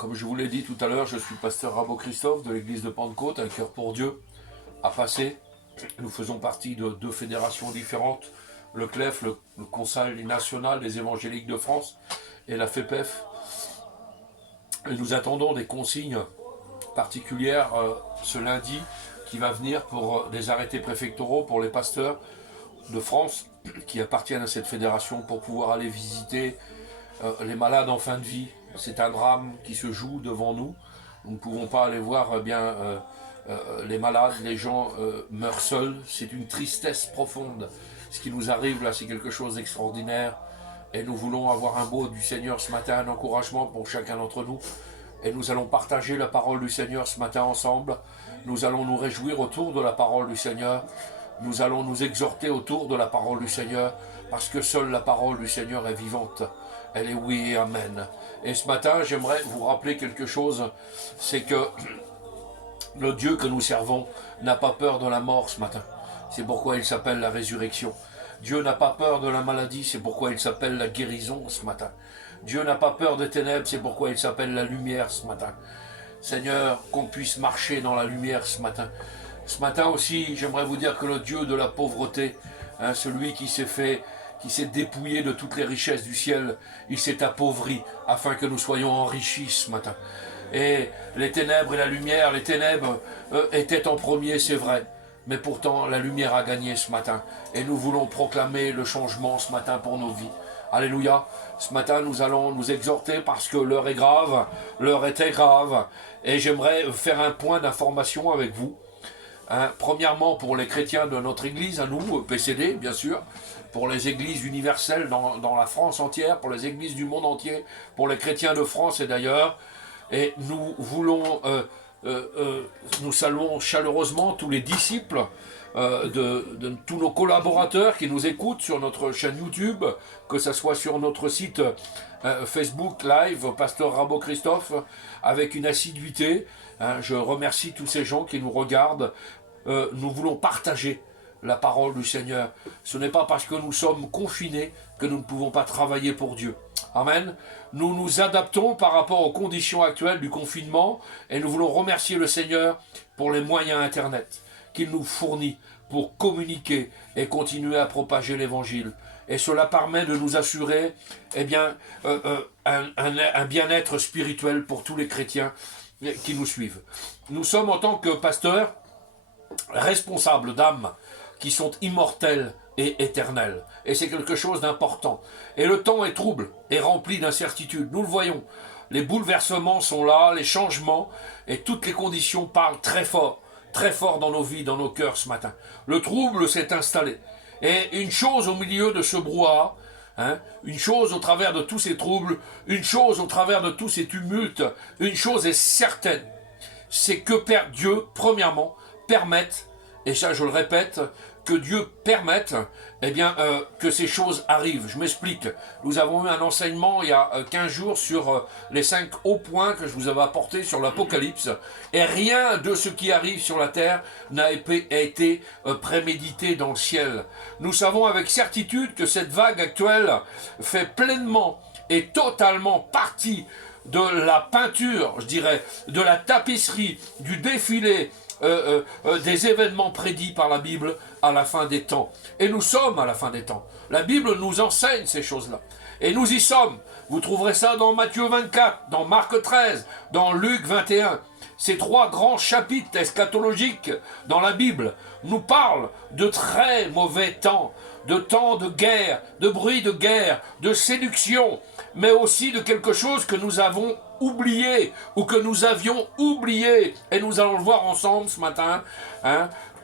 Comme je vous l'ai dit tout à l'heure, je suis pasteur Rabo Christophe de l'église de Pentecôte, un cœur pour Dieu, à Passé. Nous faisons partie de deux fédérations différentes, le CLEF, le Conseil national des évangéliques de France, et la FEPEF. Et nous attendons des consignes particulières ce lundi qui va venir pour des arrêtés préfectoraux pour les pasteurs de France qui appartiennent à cette fédération pour pouvoir aller visiter les malades en fin de vie. C'est un drame qui se joue devant nous. Nous ne pouvons pas aller voir les malades, les gens meurent seuls. C'est une tristesse profonde. Ce qui nous arrive là, c'est quelque chose d'extraordinaire. Et nous voulons avoir un mot du Seigneur ce matin, un encouragement pour chacun d'entre nous. Et nous allons partager la parole du Seigneur ce matin ensemble. Nous allons nous réjouir autour de la parole du Seigneur. Nous allons nous exhorter autour de la parole du Seigneur, parce que seule la parole du Seigneur est vivante. Elle est oui et amen. Et ce matin, j'aimerais vous rappeler quelque chose, c'est que le Dieu que nous servons n'a pas peur de la mort ce matin. C'est pourquoi il s'appelle la résurrection. Dieu n'a pas peur de la maladie, c'est pourquoi il s'appelle la guérison ce matin. Dieu n'a pas peur des ténèbres, c'est pourquoi il s'appelle la lumière ce matin. Seigneur, qu'on puisse marcher dans la lumière ce matin. Ce matin aussi, j'aimerais vous dire que le Dieu de la pauvreté, celui qui s'est dépouillé de toutes les richesses du ciel, il s'est appauvri afin que nous soyons enrichis ce matin. Et les ténèbres et la lumière, les ténèbres étaient en premier, c'est vrai. Mais pourtant, la lumière a gagné ce matin. Et nous voulons proclamer le changement ce matin pour nos vies. Alléluia. Ce matin, nous allons nous exhorter parce que l'heure est grave. L'heure était grave. Et j'aimerais faire un point d'information avec vous. Premièrement, pour les chrétiens de notre église, à nous, PCD, bien sûr. Pour les églises universelles dans la France entière. Pour les églises du monde entier. Pour les chrétiens de France et d'ailleurs. Et nous voulons... nous saluons chaleureusement tous les disciples de tous nos collaborateurs qui nous écoutent sur notre chaîne YouTube, que ce soit sur notre site Facebook Live, Pasteur Rabo Christophe, avec une assiduité. Je remercie tous ces gens qui nous regardent. Nous voulons partager la parole du Seigneur. Ce n'est pas parce que nous sommes confinés que nous ne pouvons pas travailler pour Dieu. Amen. Nous nous adaptons par rapport aux conditions actuelles du confinement et nous voulons remercier le Seigneur pour les moyens Internet qu'il nous fournit pour communiquer et continuer à propager l'Évangile. Et cela permet de nous assurer un bien-être spirituel pour tous les chrétiens qui nous suivent. Nous sommes en tant que pasteurs responsables d'âmes qui sont immortelles et éternelles. Et c'est quelque chose d'important. Et le temps est trouble et rempli d'incertitudes. Nous le voyons. Les bouleversements sont là, les changements, et toutes les conditions parlent très fort dans nos vies, dans nos cœurs ce matin. Le trouble s'est installé. Et une chose au milieu de ce brouhaha, une chose au travers de tous ces troubles, une chose au travers de tous ces tumultes, une chose est certaine, c'est que Dieu, premièrement, permette, et ça je le répète, que Dieu permette que ces choses arrivent. Je m'explique. Nous avons eu un enseignement il y a 15 jours sur les 5 hauts points que je vous avais apportés sur l'Apocalypse. Et rien de ce qui arrive sur la terre n'a été prémédité dans le ciel. Nous savons avec certitude que cette vague actuelle fait pleinement et totalement partie de la peinture, je dirais, de la tapisserie, du défilé, des événements prédits par la Bible à la fin des temps. Et nous sommes à la fin des temps. La Bible nous enseigne ces choses-là. Et nous y sommes. Vous trouverez ça dans Matthieu 24, dans Marc 13, dans Luc 21. Ces 3 grands chapitres eschatologiques dans la Bible nous parlent de très mauvais temps de guerre, de bruit de guerre, de séduction, mais aussi de quelque chose que nous avons oublié ou que nous avions oublié. Et nous allons le voir ensemble ce matin,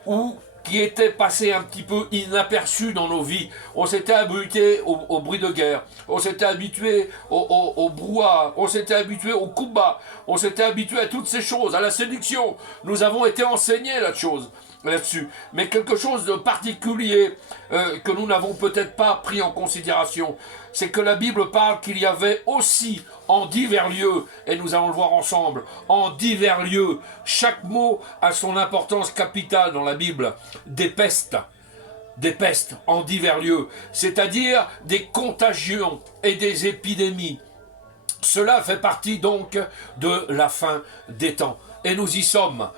ou qui était passé un petit peu inaperçu dans nos vies. On s'était habitué au bruit de guerre, on s'était habitué au brouhaha, on s'était habitué au coup bas, on s'était habitué à toutes ces choses, à la séduction. Nous avons été enseignés là-dessus. Mais quelque chose de particulier que nous n'avons peut-être pas pris en considération, c'est que la Bible parle qu'il y avait aussi en divers lieux, et nous allons le voir ensemble, en divers lieux, chaque mot a son importance capitale dans la Bible, des pestes en divers lieux, c'est-à-dire des contagions et des épidémies. Cela fait partie donc de la fin des temps. Et nous y sommes,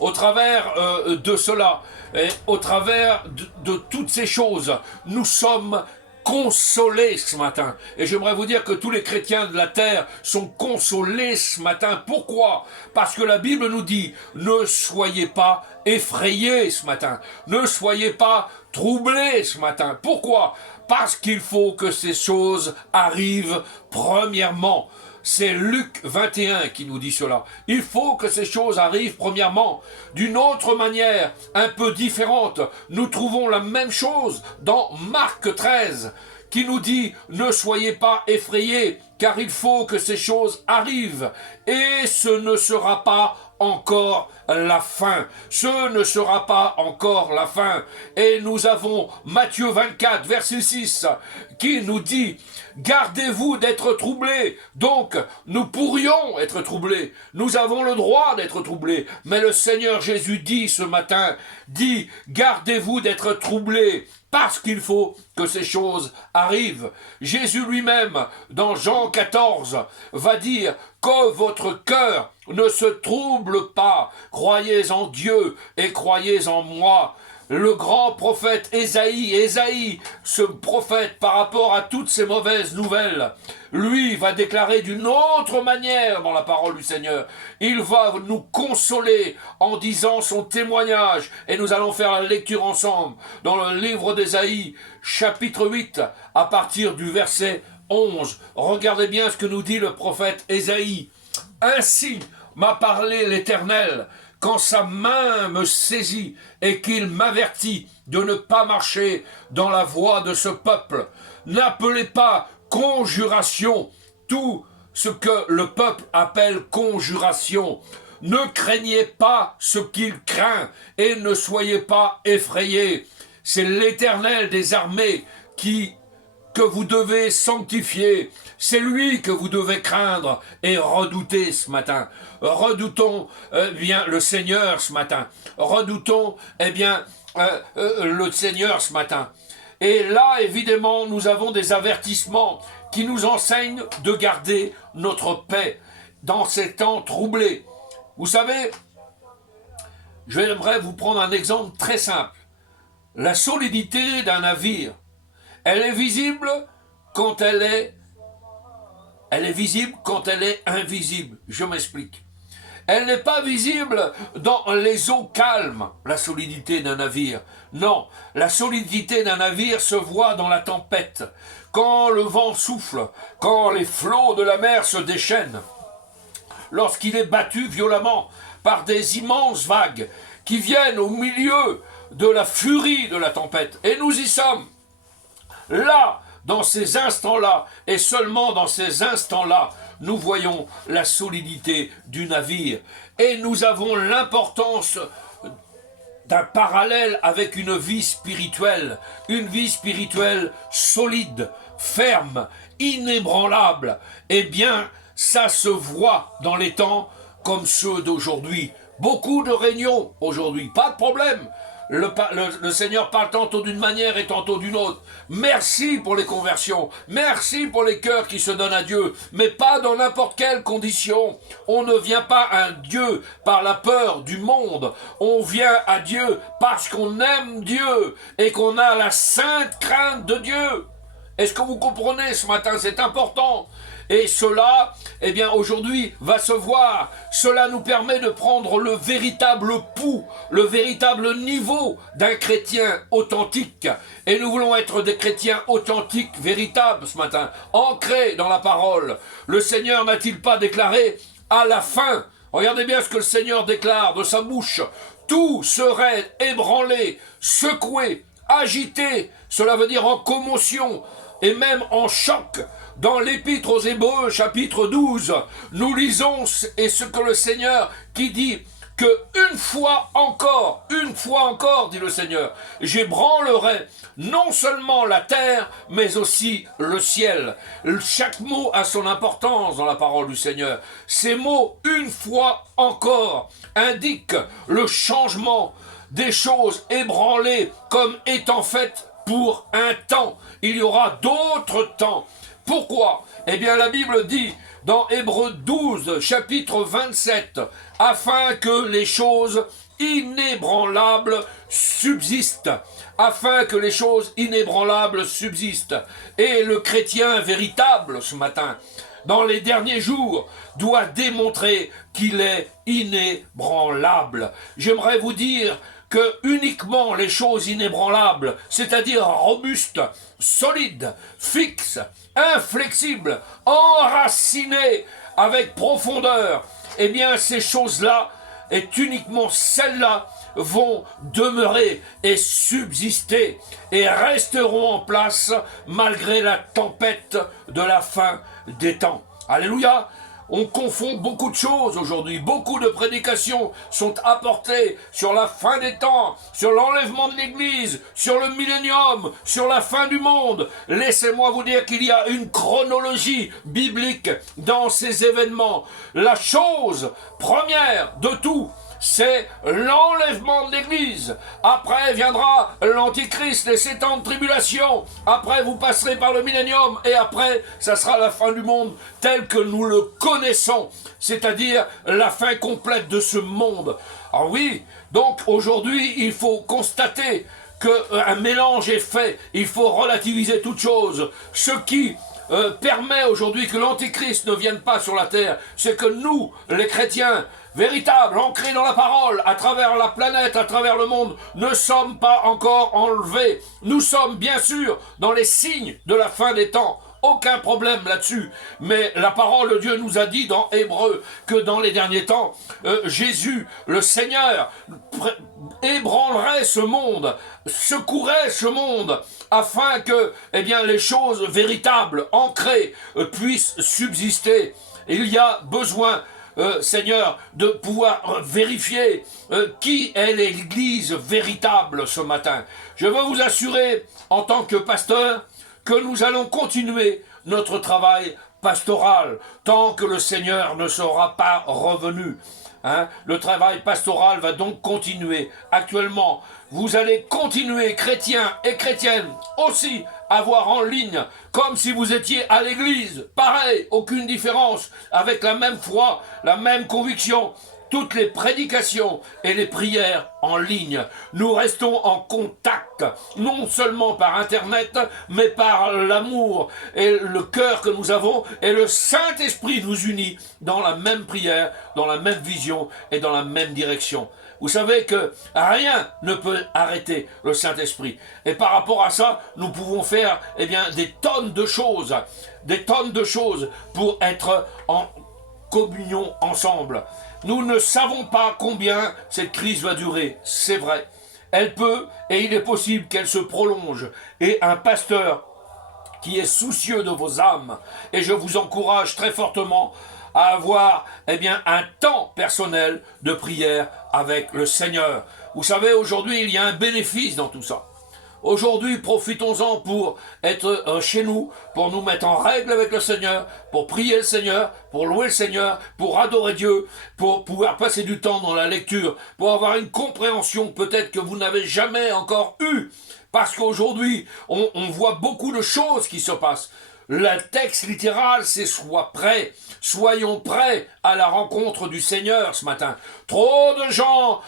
au travers de cela, et au travers de toutes ces choses, nous sommes consolés ce matin. Et j'aimerais vous dire que tous les chrétiens de la terre sont consolés ce matin. Pourquoi? Parce que la Bible nous dit, ne soyez pas effrayés ce matin, ne soyez pas troublés ce matin. Pourquoi? Parce qu'il faut que ces choses arrivent premièrement. C'est Luc 21 qui nous dit cela. Il faut que ces choses arrivent premièrement. D'une autre manière, un peu différente, nous trouvons la même chose dans Marc 13, qui nous dit « Ne soyez pas effrayés, car il faut que ces choses arrivent, et ce ne sera pas encore la fin. Ce ne sera pas encore la fin. » Et nous avons Matthieu 24, verset 6, qui nous dit « Gardez-vous d'être troublés. » Donc, nous pourrions être troublés. Nous avons le droit d'être troublés. Mais le Seigneur Jésus dit ce matin, dit « Gardez-vous d'être troublés. » Parce qu'il faut que ces choses arrivent. Jésus lui-même, dans Jean 14, va dire que votre cœur ne se trouble pas. Croyez en Dieu et croyez en moi. Le grand prophète Ésaïe, ce prophète par rapport à toutes ces mauvaises nouvelles, lui va déclarer d'une autre manière dans la parole du Seigneur. Il va nous consoler en disant son témoignage, et nous allons faire la lecture ensemble dans le livre d'Ésaïe, chapitre 8, à partir du verset 11. Regardez bien ce que nous dit le prophète Ésaïe. « Ainsi m'a parlé l'Éternel, quand sa main me saisit et qu'il m'avertit de ne pas marcher dans la voie de ce peuple. N'appelez pas conjuration tout ce que le peuple appelle conjuration. Ne craignez pas ce qu'il craint et ne soyez pas effrayés. C'est l'Éternel des armées que vous devez sanctifier. C'est lui que vous devez craindre et redouter ce matin. Redoutons bien le Seigneur ce matin. Redoutons le Seigneur ce matin. Et là, évidemment, nous avons des avertissements qui nous enseignent de garder notre paix dans ces temps troublés. Vous savez, j'aimerais vous prendre un exemple très simple. La solidité d'un navire, elle est visible quand elle est invisible. Je m'explique. Elle n'est pas visible dans les eaux calmes, la solidité d'un navire. Non, la solidité d'un navire se voit dans la tempête, quand le vent souffle, quand les flots de la mer se déchaînent, lorsqu'il est battu violemment par des immenses vagues qui viennent au milieu de la furie de la tempête. Et nous y sommes. Là, dans ces instants-là, et seulement dans ces instants-là, nous voyons la solidité du navire. Et nous avons l'importance d'un parallèle avec une vie spirituelle solide, ferme, inébranlable. Eh bien, ça se voit dans les temps comme ceux d'aujourd'hui. Beaucoup de réunions aujourd'hui, pas de problème. Le Seigneur parle tantôt d'une manière et tantôt d'une autre. Merci pour les conversions, merci pour les cœurs qui se donnent à Dieu, mais pas dans n'importe quelle condition. On ne vient pas à Dieu par la peur du monde, on vient à Dieu parce qu'on aime Dieu et qu'on a la sainte crainte de Dieu. Est-ce que vous comprenez ce matin? C'est important. Et cela, eh bien, aujourd'hui, va se voir. Cela nous permet de prendre le véritable pouls, le véritable niveau d'un chrétien authentique. Et nous voulons être des chrétiens authentiques, véritables ce matin, ancrés dans la parole. Le Seigneur n'a-t-il pas déclaré à la fin? Regardez bien ce que le Seigneur déclare de sa bouche. Tout serait ébranlé, secoué, agité. Cela veut dire en commotion et même en choc. Dans l'Épître aux Hébreux, chapitre 12, nous lisons, et ce que le Seigneur qui dit que une fois encore, dit le Seigneur, j'ébranlerai non seulement la terre, mais aussi le ciel. Chaque mot a son importance dans la parole du Seigneur. Ces mots, une fois encore, indiquent le changement des choses ébranlées comme étant faites pour un temps. Il y aura d'autres temps. Pourquoi? Eh bien, la Bible dit dans Hébreux 12, chapitre 27, afin que les choses inébranlables subsistent. Afin que les choses inébranlables subsistent. Et le chrétien véritable, ce matin, dans les derniers jours, doit démontrer qu'il est inébranlable. J'aimerais vous dire que uniquement les choses inébranlables, c'est-à-dire robustes, solides, fixes, inflexibles, enracinées avec profondeur, eh bien ces choses-là, et uniquement celles-là, vont demeurer et subsister et resteront en place malgré la tempête de la fin des temps. Alléluia! On confond beaucoup de choses aujourd'hui. Beaucoup de prédications sont apportées sur la fin des temps, sur l'enlèvement de l'Église, sur le millénium, sur la fin du monde. Laissez-moi vous dire qu'il y a une chronologie biblique dans ces événements. La chose première de tout, c'est l'enlèvement de l'Église. Après viendra l'Antichrist, les 7 ans de tribulation. Après, vous passerez par le millénium. Et après, ça sera la fin du monde tel que nous le connaissons. C'est-à-dire la fin complète de ce monde. Ah oui, donc aujourd'hui, il faut constater qu'un mélange est fait. Il faut relativiser toute chose. Ce qui permet aujourd'hui que l'Antichrist ne vienne pas sur la terre, c'est que nous, les chrétiens, véritables, ancrés dans la parole, à travers la planète, à travers le monde, ne sommes pas encore enlevés. Nous sommes bien sûr dans les signes de la fin des temps. Aucun problème là-dessus. Mais la parole de Dieu nous a dit dans Hébreux que dans les derniers temps, Jésus, le Seigneur, ébranlerait ce monde, secourait ce monde, afin que eh bien, les choses véritables, ancrées, puissent subsister. Il y a besoin, Seigneur, de pouvoir vérifier qui est l'Église véritable ce matin. Je veux vous assurer, en tant que pasteur, que nous allons continuer notre travail pastoral tant que le Seigneur ne sera pas revenu. Le travail pastoral va donc continuer. Actuellement, vous allez continuer, chrétiens et chrétiennes, aussi à voir en ligne, comme si vous étiez à l'église. Pareil, aucune différence, avec la même foi, la même conviction. Toutes les prédications et les prières en ligne. Nous restons en contact, non seulement par Internet, mais par l'amour et le cœur que nous avons, et le Saint-Esprit nous unit dans la même prière, dans la même vision et dans la même direction. Vous savez que rien ne peut arrêter le Saint-Esprit. Et par rapport à ça, nous pouvons faire des tonnes de choses pour être en communion ensemble. Nous ne savons pas combien cette crise va durer, c'est vrai. Elle peut, et il est possible qu'elle se prolonge. Et un pasteur qui est soucieux de vos âmes, et je vous encourage très fortement à avoir un temps personnel de prière avec le Seigneur. Vous savez, aujourd'hui, il y a un bénéfice dans tout ça. Aujourd'hui, profitons-en pour être chez nous, pour nous mettre en règle avec le Seigneur, pour prier le Seigneur, pour louer le Seigneur, pour adorer Dieu, pour pouvoir passer du temps dans la lecture, pour avoir une compréhension peut-être que vous n'avez jamais encore eue. Parce qu'aujourd'hui, on voit beaucoup de choses qui se passent. Le texte littéral, c'est « sois prêt ». Soyons prêts à la rencontre du Seigneur ce matin. Trop de gens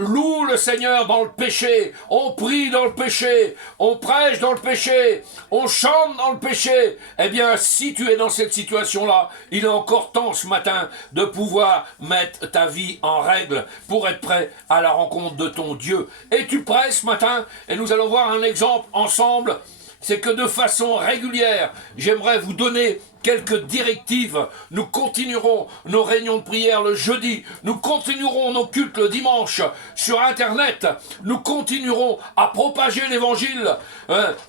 louent le Seigneur dans le péché, on prie dans le péché, on prêche dans le péché, on chante dans le péché. Eh bien, si tu es dans cette situation-là, il est encore temps ce matin de pouvoir mettre ta vie en règle pour être prêt à la rencontre de ton Dieu. Es-tu prêt ce matin? Et nous allons voir un exemple ensemble. C'est que de façon régulière, j'aimerais vous donner quelques directives. Nous continuerons nos réunions de prière le jeudi. Nous continuerons nos cultes le dimanche sur Internet. Nous continuerons à propager l'évangile,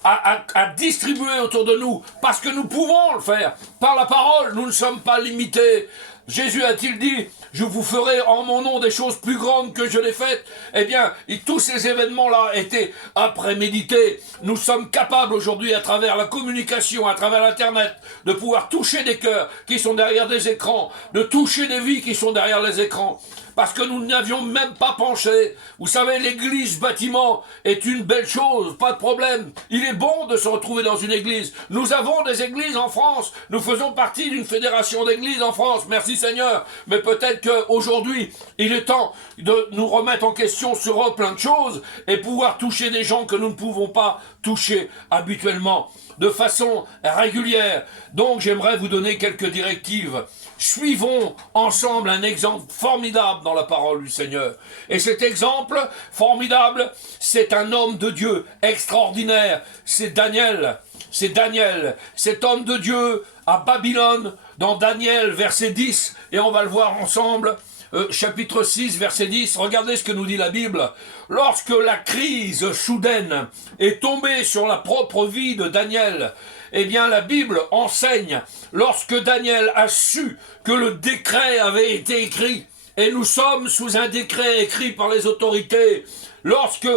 à distribuer autour de nous, parce que nous pouvons le faire. Par la parole, nous ne sommes pas limités Jésus a-t-il dit, je vous ferai en mon nom des choses plus grandes que je l'ai faites? Eh bien, tous ces événements-là étaient prémédités. Nous sommes capables aujourd'hui, à travers la communication, à travers l'Internet, de pouvoir toucher des cœurs qui sont derrière des écrans, de toucher des vies qui sont derrière les écrans. Parce que nous n'avions même pas penché. Vous savez, l'église bâtiment est une belle chose, pas de problème. Il est bon de se retrouver dans une église. Nous avons des églises en France. Nous faisons partie d'une fédération d'églises en France. Merci Seigneur. Mais peut-être qu'aujourd'hui, il est temps de nous remettre en question sur plein de choses et pouvoir toucher des gens que nous ne pouvons pas toucher habituellement, de façon régulière. Donc j'aimerais vous donner quelques directives. Suivons ensemble un exemple formidable dans la parole du Seigneur. Et cet exemple formidable, c'est un homme de Dieu extraordinaire. C'est Daniel. C'est Daniel, cet homme de Dieu à Babylone, dans Daniel, verset 10. Et on va le voir ensemble. Chapitre 6, verset 10, regardez ce que nous dit la Bible. Lorsque la crise soudaine est tombée sur la propre vie de Daniel, eh bien la Bible enseigne, lorsque Daniel a su que le décret avait été écrit, et nous sommes sous un décret écrit par les autorités, lorsque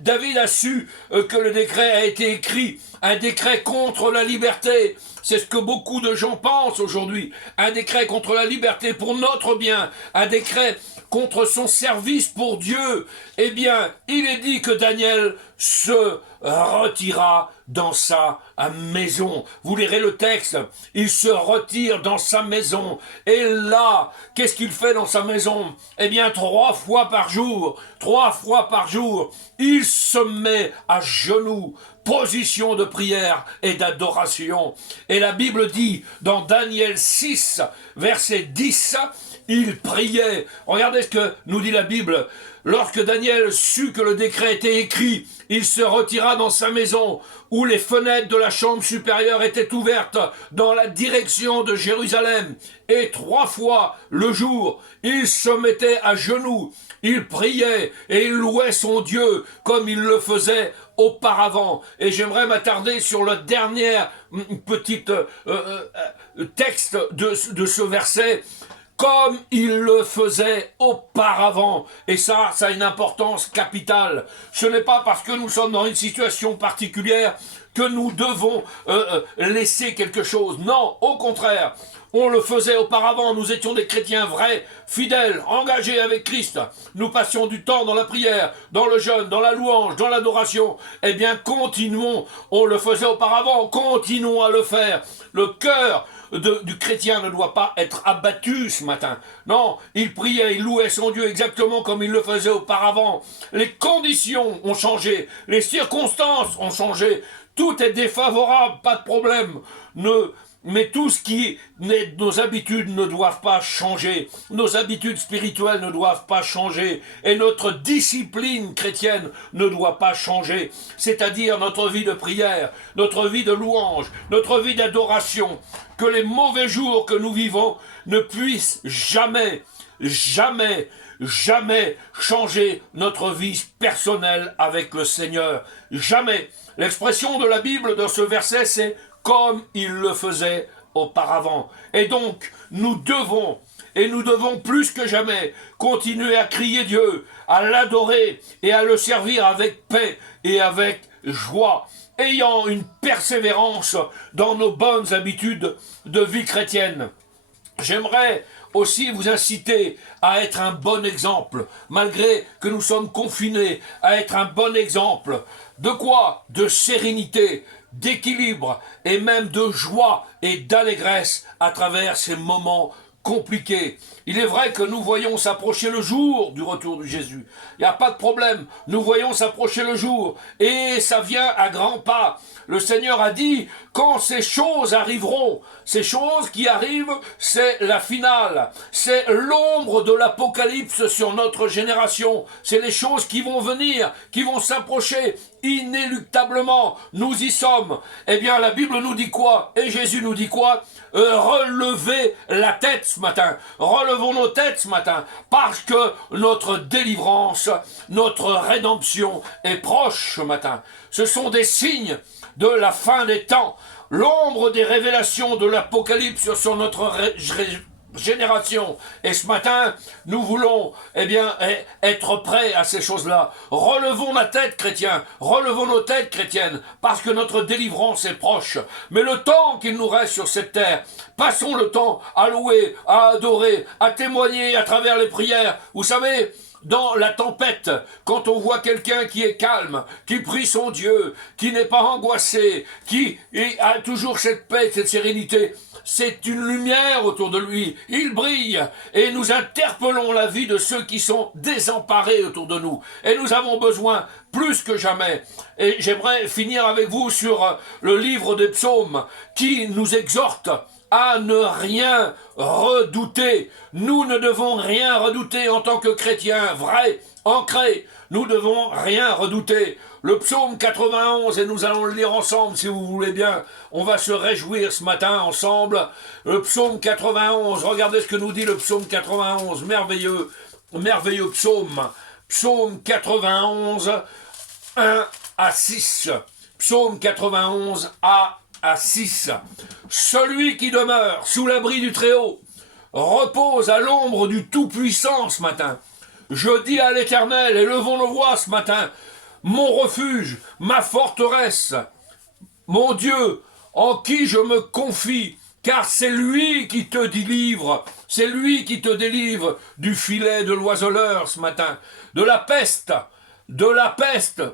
David a su que le décret a été écrit, un décret contre la liberté, c'est ce que beaucoup de gens pensent aujourd'hui, un décret contre la liberté pour notre bien, un décret contre son service pour Dieu, eh bien, il est dit que Daniel se retira dans sa maison. Vous lirez le texte, il se retire dans sa maison. Et là, qu'est-ce qu'il fait dans sa maison? Eh bien, 3 fois par jour, il se met à genoux, position de prière et d'adoration. Et la Bible dit, dans Daniel 6, verset 10, il priait. Regardez ce que nous dit la Bible. Lorsque Daniel sut que le décret était écrit, il se retira dans sa maison, où les fenêtres de la chambre supérieure étaient ouvertes dans la direction de Jérusalem. Et 3 fois le jour, il se mettait à genoux, il priait et il louait son Dieu comme il le faisait auparavant. Et j'aimerais m'attarder sur le dernier petit texte de ce verset. Comme il le faisait auparavant. Et ça a une importance capitale. Ce n'est pas parce que nous sommes dans une situation particulière que nous devons laisser quelque chose. Non, au contraire, on le faisait auparavant. Nous étions des chrétiens vrais, fidèles, engagés avec Christ. Nous passions du temps dans la prière, dans le jeûne, dans la louange, dans l'adoration. Eh bien, continuons. On le faisait auparavant, continuons à le faire. Le cœur du chrétien ne doit pas être abattu ce matin. Non, il priait, il louait son Dieu exactement comme il le faisait auparavant. Les conditions ont changé, les circonstances ont changé. Tout est défavorable, pas de problème. Mais tout ce qui est nos habitudes ne doivent pas changer. Nos habitudes spirituelles ne doivent pas changer. Et notre discipline chrétienne ne doit pas changer. C'est-à-dire notre vie de prière, notre vie de louange, notre vie d'adoration. Que les mauvais jours que nous vivons ne puissent jamais changer notre vie personnelle avec le Seigneur. Jamais. L'expression de la Bible dans ce verset, c'est « comme il le faisait auparavant ». Et donc, nous devons plus que jamais continuer à crier Dieu, à l'adorer et à le servir avec paix et avec joie, ayant une persévérance dans nos bonnes habitudes de vie chrétienne. J'aimerais aussi vous inciter à être un bon exemple, malgré que nous sommes confinés, à être un bon exemple. De quoi? De sérénité, d'équilibre et même de joie et d'allégresse à travers ces moments compliqué. Il est vrai que nous voyons s'approcher le jour du retour de Jésus. Il n'y a pas de problème. Nous voyons s'approcher le jour. Et ça vient à grands pas. Le Seigneur a dit, quand ces choses arriveront, ces choses qui arrivent, c'est la finale. C'est l'ombre de l'Apocalypse sur notre génération. C'est les choses qui vont venir, qui vont s'approcher inéluctablement. Nous y sommes. Eh bien, la Bible nous dit quoi? Et Jésus nous dit quoi? Relevez la tête ce matin. Relevons nos têtes ce matin. Parce que notre délivrance, notre rédemption est proche ce matin. Ce sont des signes de la fin des temps. L'ombre des révélations de l'Apocalypse sur notre génération. Et ce matin, nous voulons, être prêts à ces choses-là. Relevons la tête, chrétiens. Relevons nos têtes, chrétiennes, parce que notre délivrance est proche. Mais le temps qu'il nous reste sur cette terre, passons le temps à louer, à adorer, à témoigner à travers les prières. Vous savez, dans la tempête, quand on voit quelqu'un qui est calme, qui prie son Dieu, qui n'est pas angoissé, qui a toujours cette paix, cette sérénité, c'est une lumière autour de lui. Il brille et nous interpellons la vie de ceux qui sont désemparés autour de nous. Et nous avons besoin plus que jamais. Et j'aimerais finir avec vous sur le livre des psaumes qui nous exhorte à ne rien redouter. Nous ne devons rien redouter en tant que chrétiens vrais, ancrés. Nous ne devons rien redouter. Le psaume 91, et nous allons le lire ensemble si vous voulez bien. On va se réjouir ce matin ensemble. Le psaume 91, regardez ce que nous dit le psaume 91. Merveilleux, merveilleux psaume. Psaume 91, 1 à 6. Psaume 91, à 6. Celui qui demeure sous l'abri du Très-Haut repose à l'ombre du Tout-Puissant ce matin. Je dis à l'Éternel, et levons nos voix ce matin, mon refuge, ma forteresse, mon Dieu, en qui je me confie, car c'est lui qui te délivre, c'est lui qui te délivre du filet de l'oiseleur ce matin, de la peste,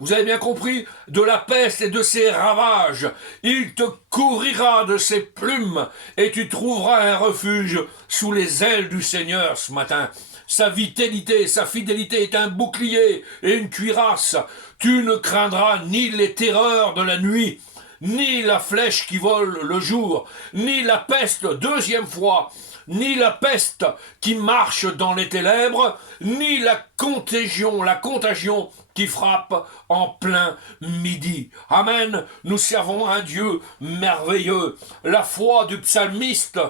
vous avez bien compris, de la peste et de ses ravages. Il te couvrira de ses plumes et tu trouveras un refuge sous les ailes du Seigneur ce matin. Sa fidélité est un bouclier et une cuirasse. Tu ne craindras ni les terreurs de la nuit, ni la flèche qui vole le jour, ni la peste, deuxième fois, ni la peste qui marche dans les ténèbres, ni la contagion qui frappe en plein midi. Amen. Nous servons un Dieu merveilleux. La foi du psalmiste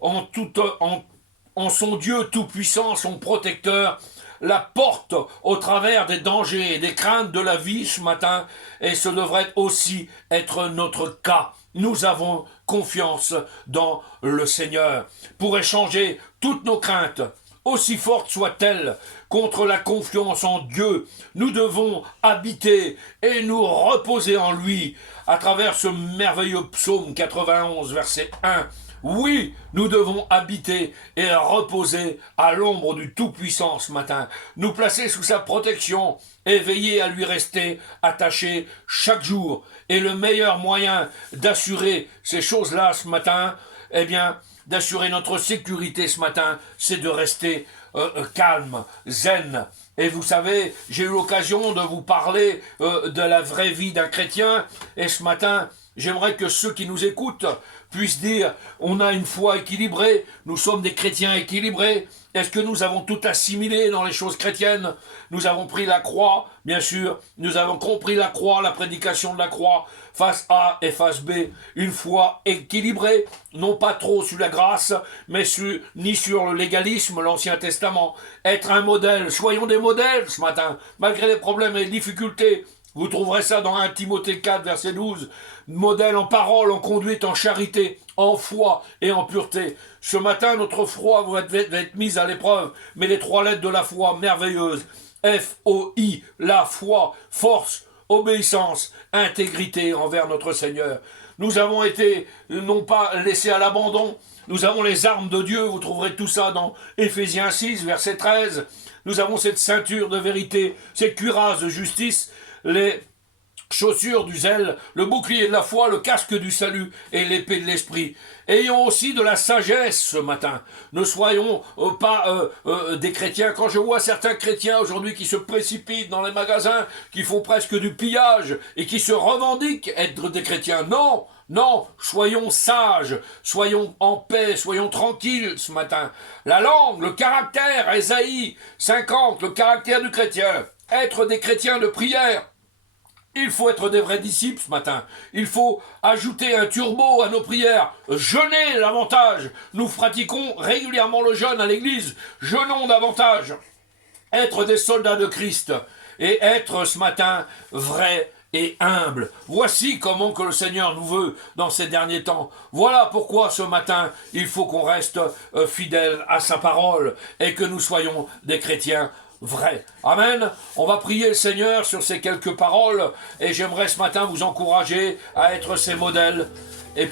en son Dieu tout-puissant, son protecteur, la porte au travers des dangers et des craintes de la vie ce matin, et ce devrait aussi être notre cas. Nous avons confiance dans le Seigneur pour échanger toutes nos craintes, aussi fortes soient-elles, contre la confiance en Dieu. Nous devons habiter et nous reposer en lui à travers ce merveilleux psaume 91, verset 1. Oui, nous devons habiter et reposer à l'ombre du Tout-Puissant ce matin, nous placer sous sa protection et veiller à lui rester attachés chaque jour. Et le meilleur moyen d'assurer ces choses-là ce matin, d'assurer notre sécurité ce matin, c'est de rester calme, zen. Et vous savez, j'ai eu l'occasion de vous parler de la vraie vie d'un chrétien, et ce matin, j'aimerais que ceux qui nous écoutent puissent dire, on a une foi équilibrée, nous sommes des chrétiens équilibrés. Est-ce que nous avons tout assimilé dans les choses chrétiennes? Nous avons pris la croix, bien sûr, nous avons compris la croix, la prédication de la croix, face A et face B, une foi équilibrée, non pas trop sur la grâce, mais ni sur le légalisme, l'Ancien Testament. Être un modèle, soyons des modèles ce matin, malgré les problèmes et les difficultés. Vous trouverez ça dans 1 Timothée 4, verset 12. Modèle en parole, en conduite, en charité, en foi et en pureté. Ce matin, notre foi va être mise à l'épreuve, mais les 3 lettres de la foi merveilleuses. F-O-I, la foi, force, obéissance, intégrité envers notre Seigneur. Nous avons été non pas laissés à l'abandon, nous avons les armes de Dieu, vous trouverez tout ça dans Éphésiens 6, verset 13. Nous avons cette ceinture de vérité, cette cuirasse de justice, les chaussures du zèle, le bouclier de la foi, le casque du salut et l'épée de l'esprit. Ayons aussi de la sagesse ce matin. Ne soyons pas des chrétiens. Quand je vois certains chrétiens aujourd'hui qui se précipitent dans les magasins, qui font presque du pillage et qui se revendiquent être des chrétiens. Non, non, soyons sages, soyons en paix, soyons tranquilles ce matin. La langue, le caractère, Ésaïe 50, le caractère du chrétien. Être des chrétiens de prière. Il faut être des vrais disciples ce matin. Il faut ajouter un turbo à nos prières. Jeûner davantage. Nous pratiquons régulièrement le jeûne à l'église. Jeûnons davantage. Être des soldats de Christ. Et être ce matin vrais et humble. Voici comment que le Seigneur nous veut dans ces derniers temps. Voilà pourquoi ce matin, il faut qu'on reste fidèle à sa parole et que nous soyons des chrétiens vrais. Amen. On va prier le Seigneur sur ces quelques paroles et j'aimerais ce matin vous encourager à être ses modèles. Et